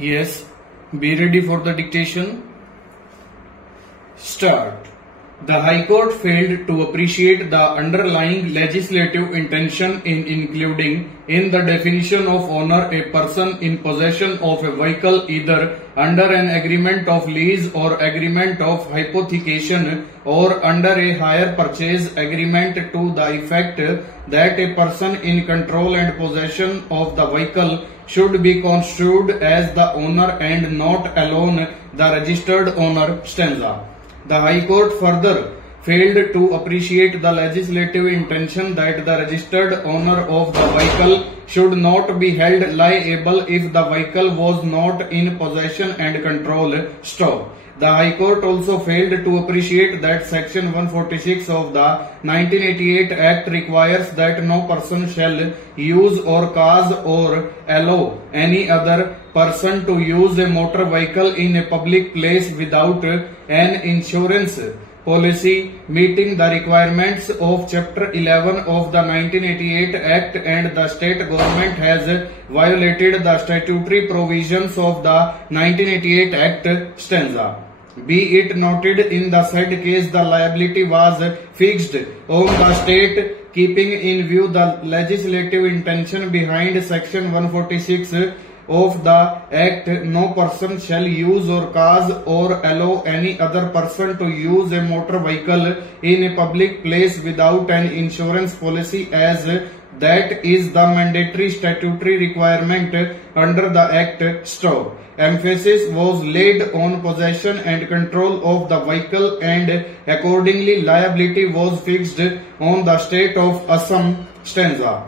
Yes, be ready for the dictation. Start. The High Court failed to appreciate the underlying legislative intention in including in the definition of owner a person in possession of a vehicle either under an agreement of lease or agreement of hypothecation or under a hire purchase agreement to the effect that a person in control and possession of the vehicle should be construed as the owner and not alone the registered owner. Stanza. The High Court further failed to appreciate the legislative intention that the registered owner of the vehicle should not be held liable if the vehicle was not in possession and control. Stop. The High Court also failed to appreciate that Section 146 of the 1988 Act requires that no person shall use or cause or allow any other person to use a motor vehicle in a public place without an insurance policy meeting the requirements of Chapter 11 of the 1988 Act, and the state government has violated the statutory provisions of the 1988 Act. Stanza. Be it noted, in the said case the liability was fixed on the state, keeping in view the legislative intention behind Section 146 of the Act. No person shall use or cause or allow any other person to use a motor vehicle in a public place without an insurance policy, as that is the mandatory statutory requirement under the Act. Stop. Emphasis was laid on possession and control of the vehicle, and accordingly liability was fixed on the state of Assam. Stanza.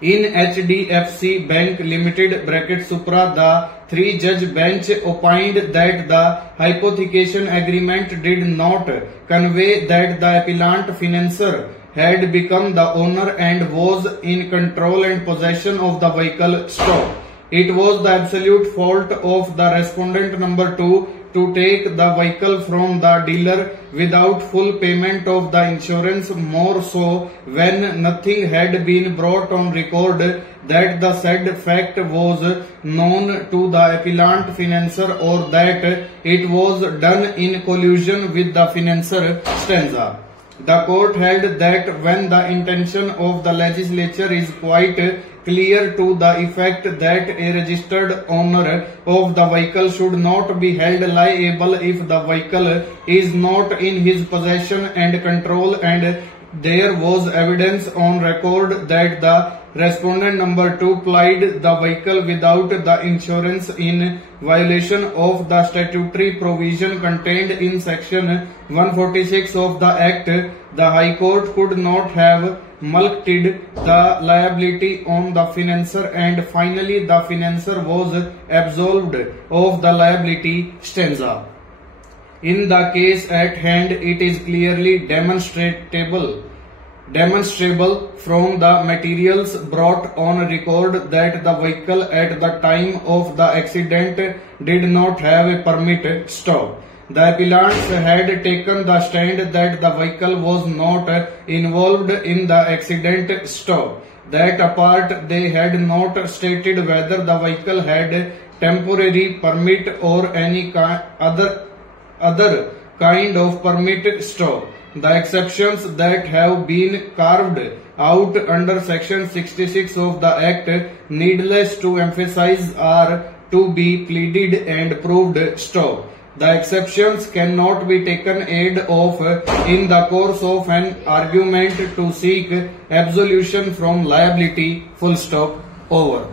In HDFC Bank Limited (Supra), the three-judge bench opined that the hypothecation agreement did not convey that the appellant financier had become the owner and was in control and possession of the vehicle. Stop. It was the absolute fault of the respondent number 2 to take the vehicle from the dealer without full payment of the insurance, more so when nothing had been brought on record that the said fact was known to the appellant financier or that it was done in collusion with the financier. Stanza. The court held that when the intention of the legislature is quite clear to the effect that a registered owner of the vehicle should not be held liable if the vehicle is not in his possession and control, and there was evidence on record that the respondent number 2 plied the vehicle without the insurance in violation of the statutory provision contained in Section 146 of the Act, the High Court could not have mulcted the liability on the financier, and finally the financier was absolved of the liability. Stanza. In the case at hand, it is clearly demonstrable from the materials brought on record that the vehicle at the time of the accident did not have a permit. Stop. The appellants had taken the stand that the vehicle was not involved in the accident. Stop. That apart, they had not stated whether the vehicle had temporary permit or any other kind of permit. Stop. The exceptions that have been carved out under Section 66 of the Act, needless to emphasize, are to be pleaded and proved. Stop. The exceptions cannot be taken aid of in the course of an argument to seek absolution from liability. Full stop. Over.